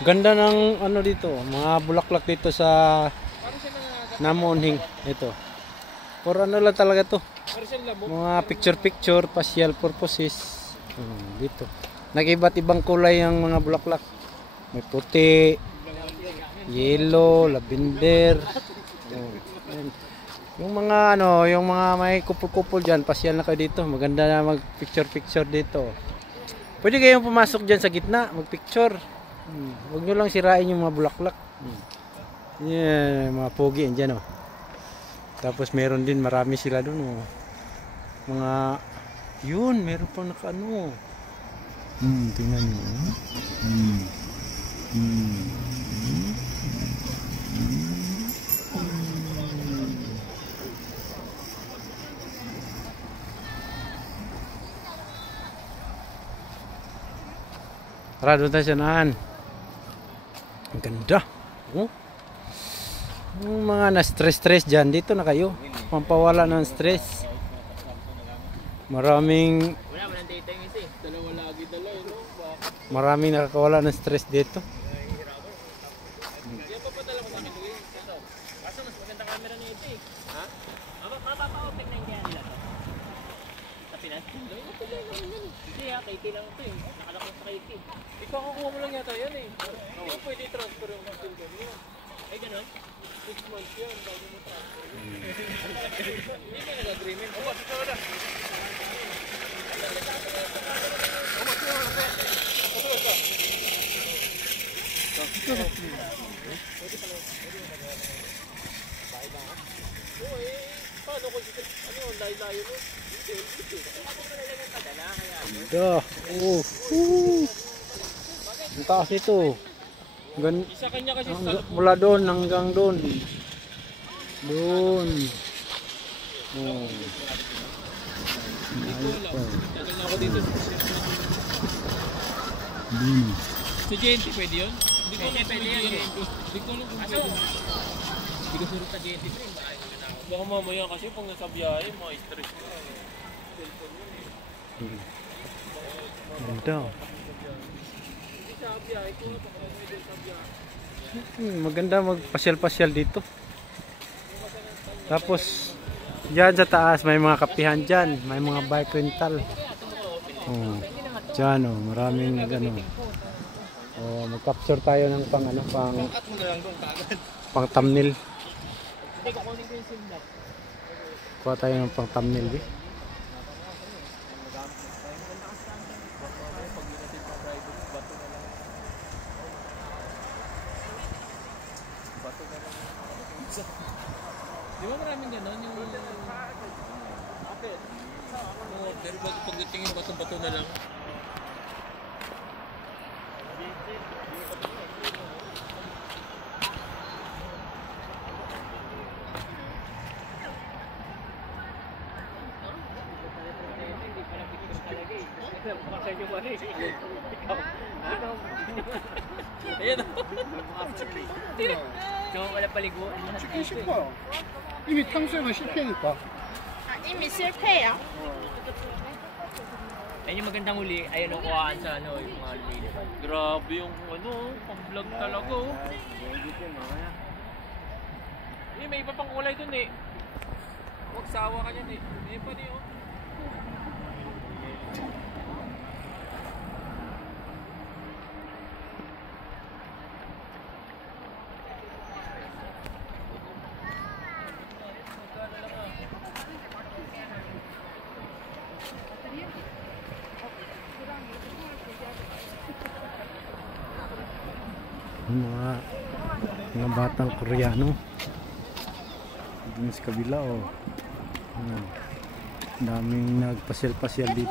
Ganda ng ano dito, mga bulaklak dito sa Namonhing. Ito. For ano lang talaga to. Mga picture-picture, pasyal purposes. Dito. Nag-iba't ibang kulay ang mga bulaklak. May puti, yellow, lavender. Yung mga ano, yung mga may kupol-kupol diyan, pasyal na kayo dito. Maganda na mag-picture-picture dito. Pwede kayong pumasok diyan sa gitna, mag-picture. Huwag nyo lang sirain yung mga bulaklak. Yeah, mga pogi diyan oh. Tapos meron din marami sila doon oh. Mga yun, meron pang naka-ano. Tingnan niyo. Tara, doon tayo sa naan. Ang ganda. Oh. Yung mga na-stress-stress dyan, dito na kayo. Pampawala ng stress. Maraming nakakawala ng stress dito. Ikaw kukuha mo lang yata yan eh. Hindi ko pwede transfer yung kapil ko. Ay gano'n? 6 months yan bago mo transfer. Hindi ka nag-agreement. O, ito na. Paano ko ano yung layo mo? Ang taas ito. Isa kanya kasi Mula doon hanggang doon. Doon. Oh. tagal na ako dito. Sa JNT pwede yun? Hindi ko alam pwede yun. Hindi ko alam kung pwede. Hindi ko sure sa JNT pa rin. Baka mamaya kasi pag nasa biyahe, mga stress ko. Cellphone yun eh. Ganda. Sa biyahe ko, sa biyahe. Maganda magpasyal-pasyal dito. Tapos diyan sa taas may mga kapihan diyan, may mga bike rental. Oh. Diyan oh, maraming ano. Oh, mag-capture tayo ng pang thumbnail. Kuha tayo ng pang thumbnail, eh. Di ba maraming gano'n yung pero bago pagdating yung bato-bato na lang. Ayan o. 저 원래 빨리고 찍기 싶어요. 이미 탕수육은 실패니까. 아, 이미 실패야? Ayun yung magandang huli, ayun ang kuhaan sa ano, yung mga lumilipad. Grabe yung ano, pang-vlog talaga oh. Eh, may iba pang kulay dun eh. Huwag sawa ka dyan eh. May iba din oh. Mga batang Koreano dun sa kabila oh. Daming nagpasyal-pasyal dito.